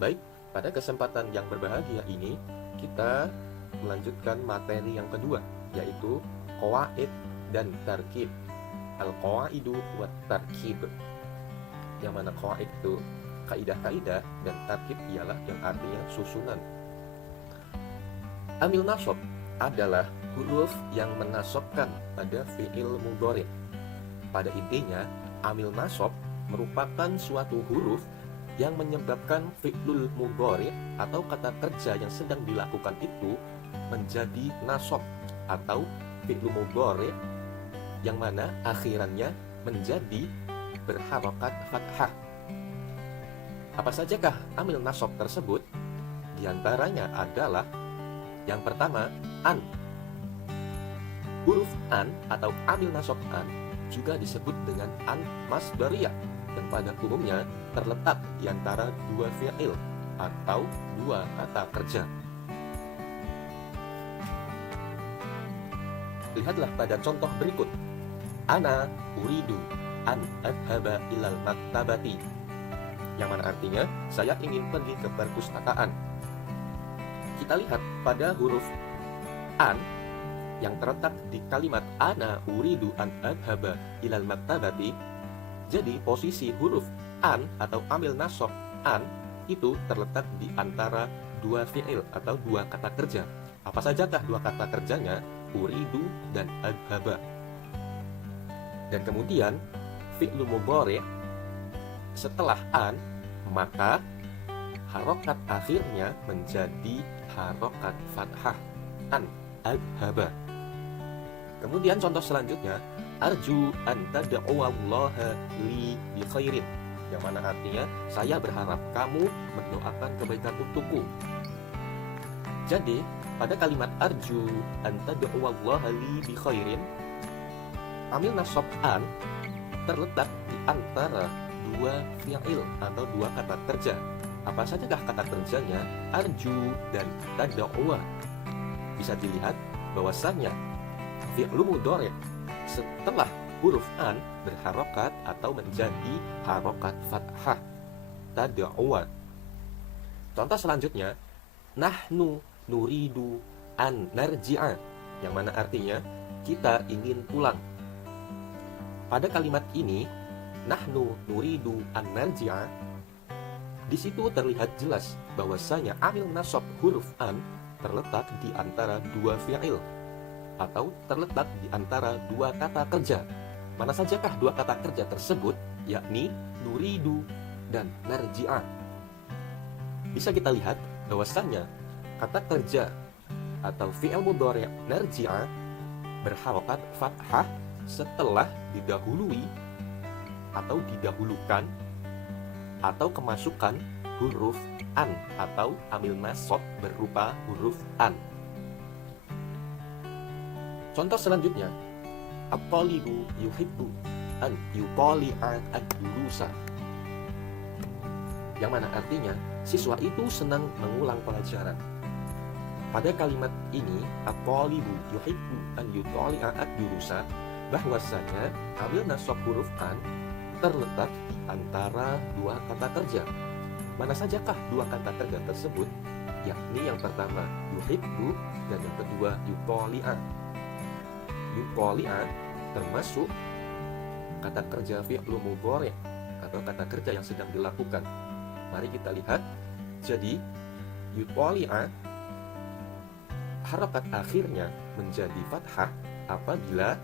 Baik, pada kesempatan yang berbahagia ini, kita melanjutkan materi yang kedua, yaitu qawaid dan tarkib. Al-qawaidu wa tarkib. Yang mana qawaid itu kaidah-kaidah dan tarkib ialah yang artinya susunan. Amil nasab adalah huruf yang menasobkan pada fi'il mudhari'. Pada intinya, amil nasab merupakan suatu huruf yang menyebabkan fi'lul mudhari' atau kata kerja yang sedang dilakukan itu menjadi nasab atau fi'lul mudhari' yang mana akhirannya menjadi berharokat fathah. Apa sajakah amil nasab tersebut? Di antaranya adalah yang pertama, an. Huruf an atau amil nasab an juga disebut dengan an masdariyah, dan pada umumnya terletak di antara dua fi'il atau dua kata kerja. Lihatlah pada contoh berikut. Ana uridu an adhaba ilal maktabati, yang mana artinya saya ingin pergi ke perpustakaan. Kita lihat pada huruf an yang terletak di kalimat ana uridu an adhaba ilal maktabati. Jadi posisi huruf an atau amil nasab an itu terletak di antara dua fi'il atau dua kata kerja. Apa sajakah dua kata kerjanya? Uridu dan adhaba. Dan kemudian fi'lu mudhari' setelah an, maka harokat akhirnya menjadi harokat fathah, an adhaba. Kemudian contoh selanjutnya, arju an tad'uwallaha li bi khairin, yang mana artinya saya berharap kamu mendoakan kebaikan untukku. Jadi pada kalimat arju an tad'uwallaha li bi khairin, amil nasab an terletak di antara dua fi'il atau dua kata kerja. Apa sajakah kata kerjanya? Arju dan tad'uwa. Bisa dilihat bahwasannya fi'lu mudhari' setelah huruf an berharokat atau menjadi harokat fathah, tad'uwa. Contoh selanjutnya, nahnu nuridu an narji'a, yang mana artinya kita ingin pulang. Pada kalimat ini, nahnu nuridu an narji'a, di situ terlihat jelas bahwasanya amil nasab huruf an terletak di antara dua fi'il atau terletak di antara dua kata kerja. Mana sajakah dua kata kerja tersebut? Yakni nuridu dan narji'a. Bisa kita lihat bahwasanya kata kerja atau fi'il mudhari' narji'a berharokat fathah setelah didahului atau didahulukan atau kemasukan huruf an atau amil nasab berupa huruf an. Contoh selanjutnya, at-talibu yuhibbu an yutali'a ad-durusa, yang mana artinya siswa itu senang mengulang pelajaran. Pada kalimat ini, at-talibu yuhibbu an yutali'a ad-durusa, bahwasanya amil nasab huruf an terletak di antara dua kata kerja. Mana sajakah dua kata kerja tersebut? Yakni yang pertama yuhibbu dan yang kedua yutali'a. Yutali'a termasuk kata kerja fi'lu mudhari' atau kata kerja yang sedang dilakukan. Mari kita lihat. Jadi yutali'a harokat akhirnya menjadi fathah apabila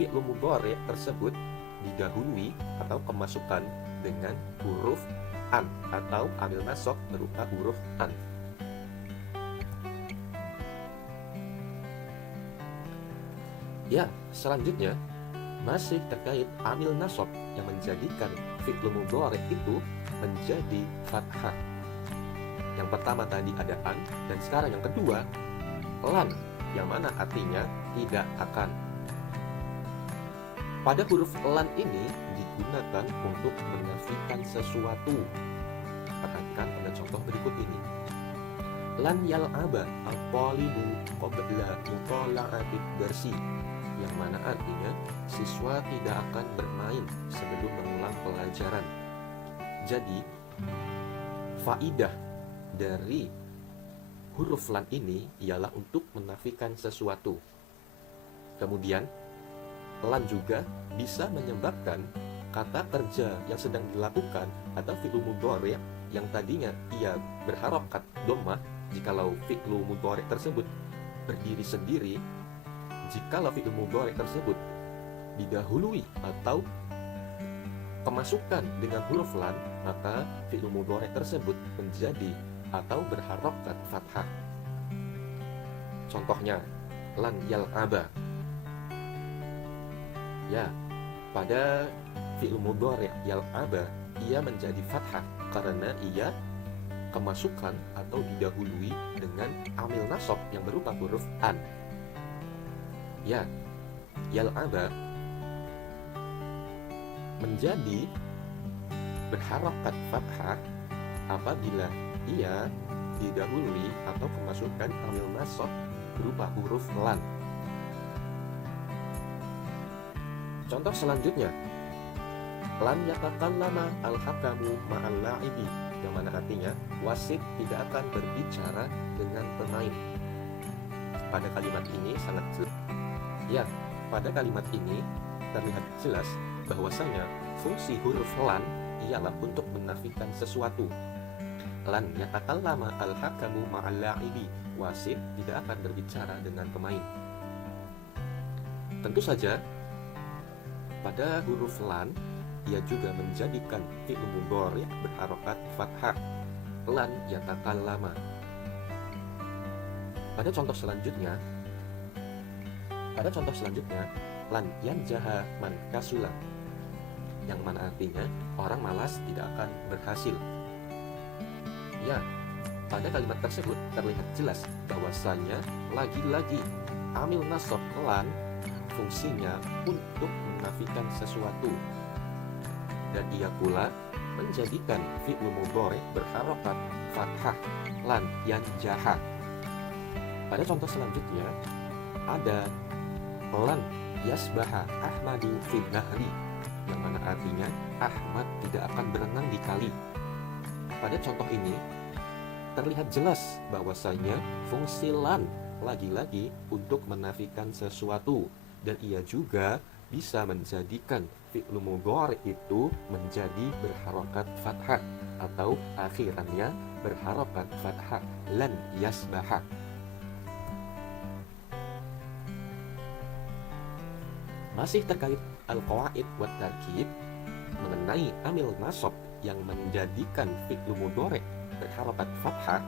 fi'lu mudhari' tersebut didahului atau kemasukan dengan huruf an atau amil nasab berupa huruf an. Ya, selanjutnya masih terkait amil nasab yang menjadikan fi'lu mudhari' itu menjadi fathah. Yang pertama tadi ada an, dan sekarang yang kedua lan, yang mana artinya tidak akan. Pada huruf lan ini digunakan untuk menafikan sesuatu. Perhatikan pada contoh berikut ini. Lan yal'aba at-talibu qabla mutala'atid darsi, yang mana artinya siswa tidak akan bermain sebelum mengulang pelajaran. Jadi Faidah dari huruf lan ini ialah untuk menafikan sesuatu. Kemudian, lan juga bisa menyebabkan kata kerja yang sedang dilakukan atau fi'lu mudhari' yang tadinya ia berharokat dhammah, jikalau fi'lu mudhari' tersebut berdiri sendiri, jikalau fi'lu mudhari' tersebut didahului atau kemasukan dengan huruf lan, maka fi'lu mudhari' tersebut menjadi atau berharokat fathah. Contohnya, lan yal'aba. Ya, pada fi'il mudhari' yal'aba ia menjadi fathah karena ia kemasukan atau didahului dengan amil nasab yang berupa huruf an. Ya, yal'aba menjadi berharokat fathah apabila ia didahului atau kemasukan amil nasab berupa huruf lan. Contoh selanjutnya, lan yatakallama al-hakamu ma'al la'ibi, yang mana artinya wasit tidak akan berbicara dengan pemain. Pada kalimat ini sangat jelas. Ya, pada kalimat ini terlihat jelas bahwasanya fungsi huruf lan ialah untuk menafikan sesuatu. Lan yatakallama al-hakamu ma'al la'ibi, wasit tidak akan berbicara dengan pemain. Tentu saja pada huruf lan, ia juga menjadikan fi'il mudhari' berharokat fathah, lan yatakallama. Pada contoh selanjutnya, lan yanjaha man kasula, yang mana artinya orang malas tidak akan berhasil. Ya, pada kalimat tersebut terlihat jelas bahwasanya lagi-lagi amil nasab lan fungsinya untuk menafikan sesuatu, dan ia pula menjadikan fi'il mudhari' berharokat fathah, lan yanjaha. Pada contoh selanjutnya ada lan yasbaha Ahmadu fil nahri, yang mana artinya Ahmad tidak akan berenang di kali. Pada contoh ini terlihat jelas bahwasanya fungsi lan lagi-lagi untuk menafikan sesuatu, dan ia juga bisa menjadikan fi'il mudhari' itu menjadi berharokat fathah atau akhirannya berharokat fathah, lan yasbaha. Masih terkait al-qawaid wa tarkib mengenai amil nasab yang menjadikan fi'il mudhari' berharokat fathah.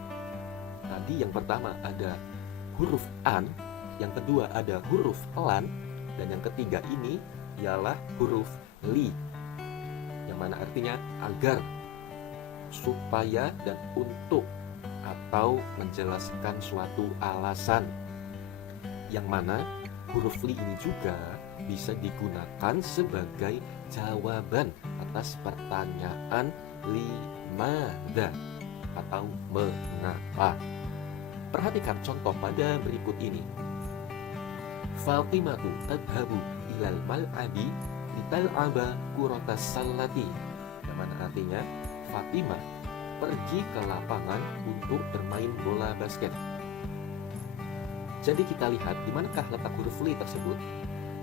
Tadi yang pertama ada huruf an, yang kedua ada huruf lan, dan yang ketiga ini ialah huruf li, yang mana artinya agar, supaya, dan untuk, atau menjelaskan suatu alasan. Yang mana huruf li ini juga bisa digunakan sebagai jawaban atas pertanyaan limadha atau mengapa. Perhatikan contoh pada berikut ini. Fatimatu tadhabu ilal mal'abi lital'aba kuratas sallati, yang mana artinya Fatimah pergi ke lapangan untuk bermain bola basket. Jadi kita lihat di manakah letak huruf li tersebut.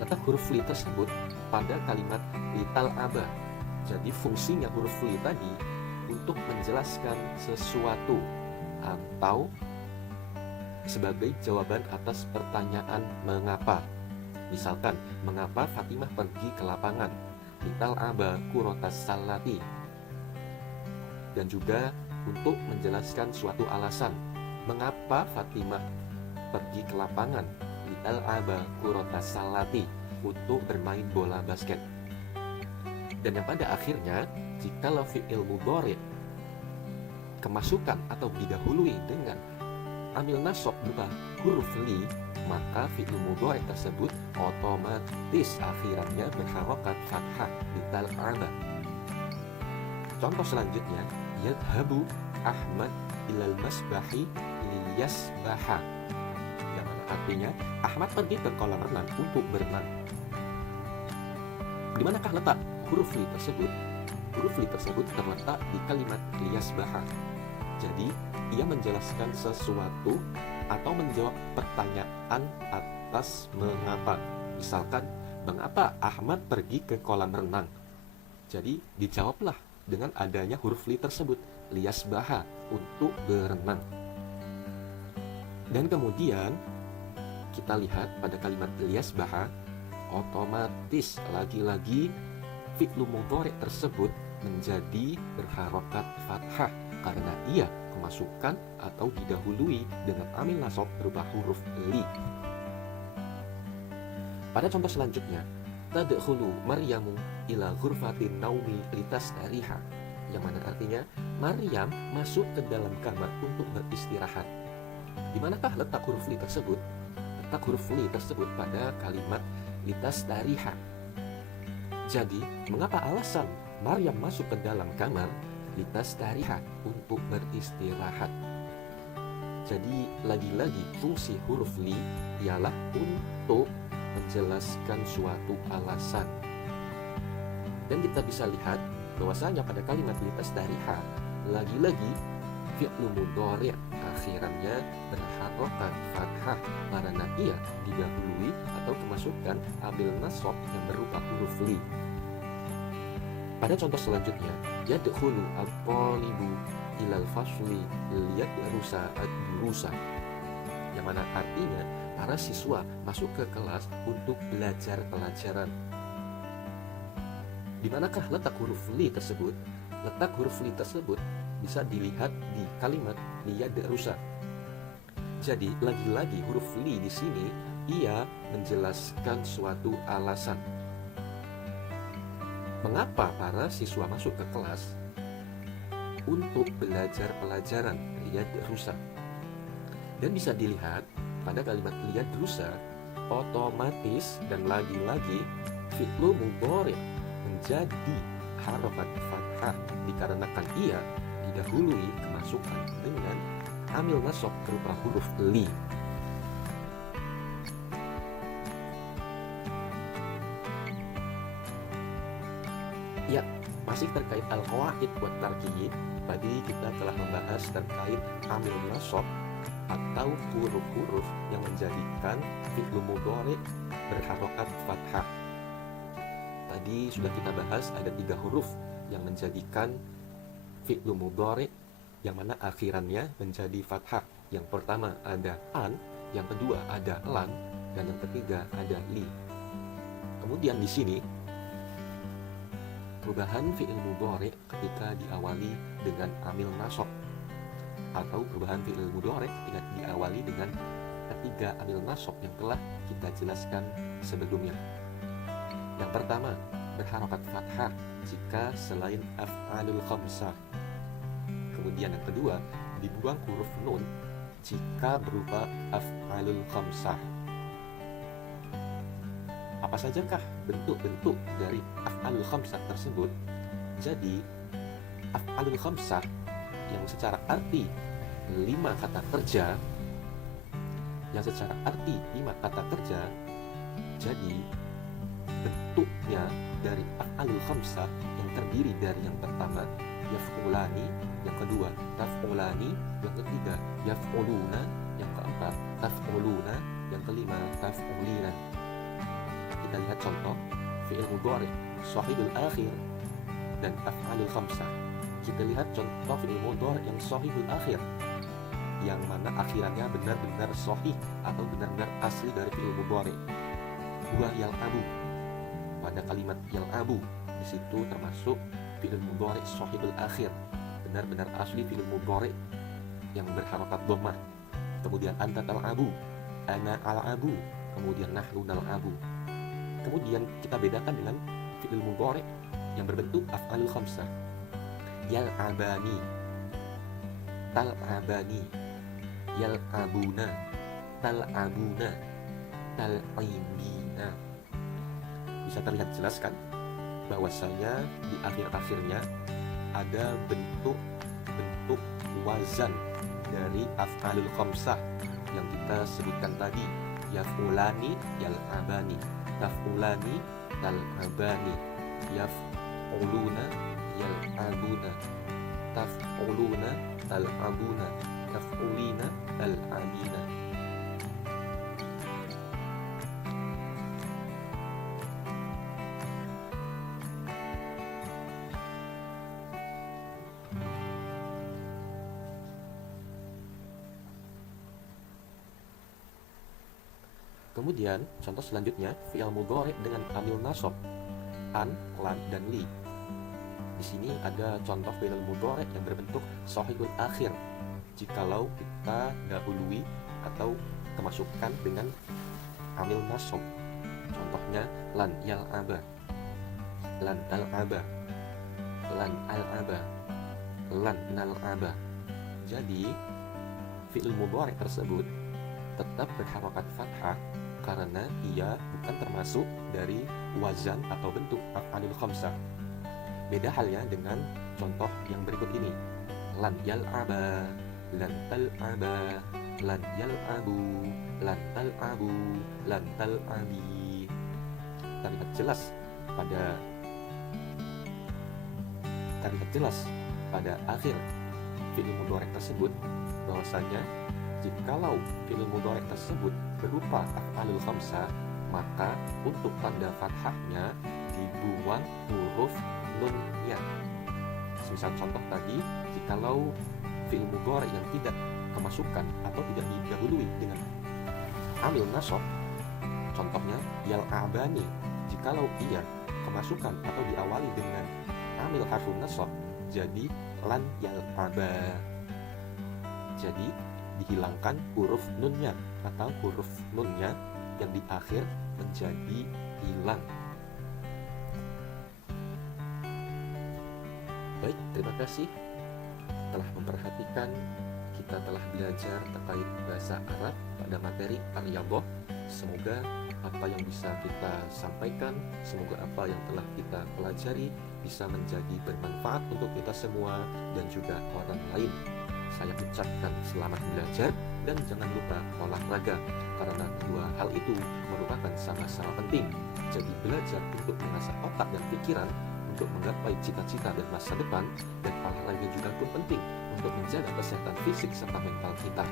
Letak huruf li tersebut pada kalimat lital'aba. Jadi fungsinya huruf li tadi untuk menjelaskan sesuatu atau sebagai jawaban atas pertanyaan mengapa. Misalkan, mengapa Fatimah pergi ke lapangan? Lital'aba kuratas sallati. Dan juga untuk menjelaskan suatu alasan, mengapa Fatimah pergi ke lapangan? Lital'aba kuratas sallati, untuk bermain bola basket. Dan yang pada akhirnya, jikalau fi'il mudhari' kemasukan atau didahului dengan amil nasab berupa huruf li, maka fi'il mudhari' tersebut otomatis akhirannya berharokat fathah lital'aba. Contoh selanjutnya, yadhabu Ahmad ilal masbahi liyasbaha, yang mana artinya Ahmad pergi ke kolam renang untuk berenang. Di manakah letak huruf li tersebut? Huruf li tersebut terletak di kalimat liyasbaha. Jadi, ia menjelaskan sesuatu atau menjawab pertanyaan atas mengapa. Misalkan, mengapa Ahmad pergi ke kolam renang? Jadi, dijawablah dengan adanya huruf li tersebut, liyasbaha, untuk berenang. Dan kemudian, kita lihat pada kalimat liyasbaha, otomatis lagi-lagi fi'lu mudhari' tersebut menjadi berharokat fathah karena ia kemasukan atau didahului dengan amil nasab berupa huruf li. Pada contoh selanjutnya, tadkhulu Maryamu ila ghurfatin naumi litastariha, yang mana artinya Maryam masuk ke dalam kamar untuk beristirahat. Di manakah letak huruf li tersebut? Letak huruf li tersebut pada kalimat litastariha. Jadi, mengapa alasan Maryam masuk ke dalam kamar? Litastariha, untuk beristirahat. Jadi, lagi-lagi fungsi huruf li ialah untuk menjelaskan suatu alasan. Dan kita bisa lihat bahwasanya pada kalimat litastariha, lagi-lagi fi'lu mudhari' akhirannya berharokat fathah karena ia didahului atau kemasukan amil nasab yang berupa huruf li. Pada contoh selanjutnya, yadkhulu at-talibu ilal fasli liyadrusa ad-durusa, yang mana artinya para siswa masuk ke kelas untuk belajar pelajaran. Di manakah letak huruf li tersebut? Letak huruf li tersebut bisa dilihat di kalimat liyadrusa. Jadi, lagi-lagi huruf li di sini ia menjelaskan suatu alasan. Mengapa para siswa masuk ke kelas? Untuk belajar pelajaran, liyadrusa. Dan bisa dilihat pada kalimat liyadrusa, otomatis dan lagi-lagi fi'lu mudhari' menjadi harokat fathah dikarenakan ia didahului kemasukan dengan amil nasab berupa huruf li. Ya, masih terkait al-qawaid wa tarkib. Tadi kita telah membahas terkait amil nasab atau huruf-huruf yang menjadikan fi'lu mudhari' berharokat fathah. Tadi sudah kita bahas ada 3 huruf yang menjadikan fi'lu mudhari' yang mana akhirannya menjadi fathah. Yang pertama ada an, yang kedua ada lan, dan yang ketiga ada li. Kemudian di sini perubahan fi'il mudhari' ketika diawali dengan amil nasab atau perubahan fi'il mudhari' ketika diawali dengan ketiga amil nasab yang telah kita jelaskan sebelumnya. Yang pertama, berharokat fathah jika selain af'alul khamsah. Kemudian yang kedua, dibuang huruf nun jika berupa af'alul khamsah. Apa sajakah bentuk-bentuk dari af'alul khamsah tersebut? Jadi, af'alul khamsah yang secara arti 5 kata kerja, jadi bentuknya dari af'alul khamsah yang terdiri dari yang pertama yaf'ulani, yang kedua taf'ulani, yang ketiga yaf'uluna, yang keempat taf'uluna, yang kelima taf'ulina. Kita lihat contoh fi'il mudhari' shahihul akhir dan af'alul khamsah. Kita lihat contoh fi'il mudhari' yang shahihul akhir, yang mana akhirannya benar-benar sahih atau benar-benar asli dari fi'il mudhari'. Huwa yal'abu, pada kalimat yal'abu di situ termasuk fi'il mudhari' shahihul akhir, benar-benar asli fi'il mudhari' yang berharokat dhammah. Kemudian anta tal'abu, ana al'abu, kemudian nahnu nal'abu. Kemudian kita bedakan dengan fi'il mudhari' yang berbentuk af'alul khamsah. Yal'abani, tal'abani, yal'abuna, tal'abuna, tal'ibina. Bisa terlihat jelas kan bahwasanya di akhir-akhirnya ada bentuk wazan dari af'alul khamsah yang kita sebutkan tadi, yaf'ulani, yal'abani, taf'ulani, tal'abani, yaf'uluna, yal'abuna, taf'uluna, tal'abuna, taf'ulina, tal'abina. Kemudian, contoh selanjutnya, fi'il mudhari dengan amil nasab, an, lan, dan li. Di sini ada contoh fi'il mudhari yang berbentuk shahihul akhir, jikalau kita dahului atau kemasukan dengan amil nasab. Contohnya, lan yal'aba, lan al'aba, lan al'aba, lan nal'aba. Jadi, fi'il mudhari tersebut tetap berharokat fathah karena ia bukan termasuk dari wazan atau bentuk af'alul khamsah. Beda halnya dengan contoh yang berikut ini. Lan yal'aba, lan tal'aba, lan yal'abu, lan tal'abu, lan tal'abi. Terlihat jelas pada akhir fi'il mudhari tersebut bahwasanya jikalau fi'il mudhari tersebut berupa af'alul khamsah, maka untuk tanda fathahnya dibuang huruf nunnya. Semisal contoh tadi, jikalau fi'il mudhari yang tidak kemasukan atau tidak didahului dengan amil nasab, contohnya yal'abani, jikalau ia kemasukan atau diawali dengan amil harfun nasab, jadi lan yal'aba. Jadi dihilangkan huruf nunnya atau huruf nunnya yang di akhir menjadi hilang. Baik, terima kasih telah memperhatikan. Kita telah belajar terkait bahasa Arab pada materi Ar-Riyadhah. Semoga apa yang bisa kita sampaikan, semoga apa yang telah kita pelajari bisa menjadi bermanfaat untuk kita semua dan juga orang lain. Saya ucapkan selamat belajar dan jangan lupa olahraga, karena kedua hal itu merupakan sama-sama penting. Jadi belajar untuk mengasah otak dan pikiran untuk menggapai cita-cita dan masa depan, dan olahraga juga pun penting untuk menjaga kesehatan fisik serta mental kita.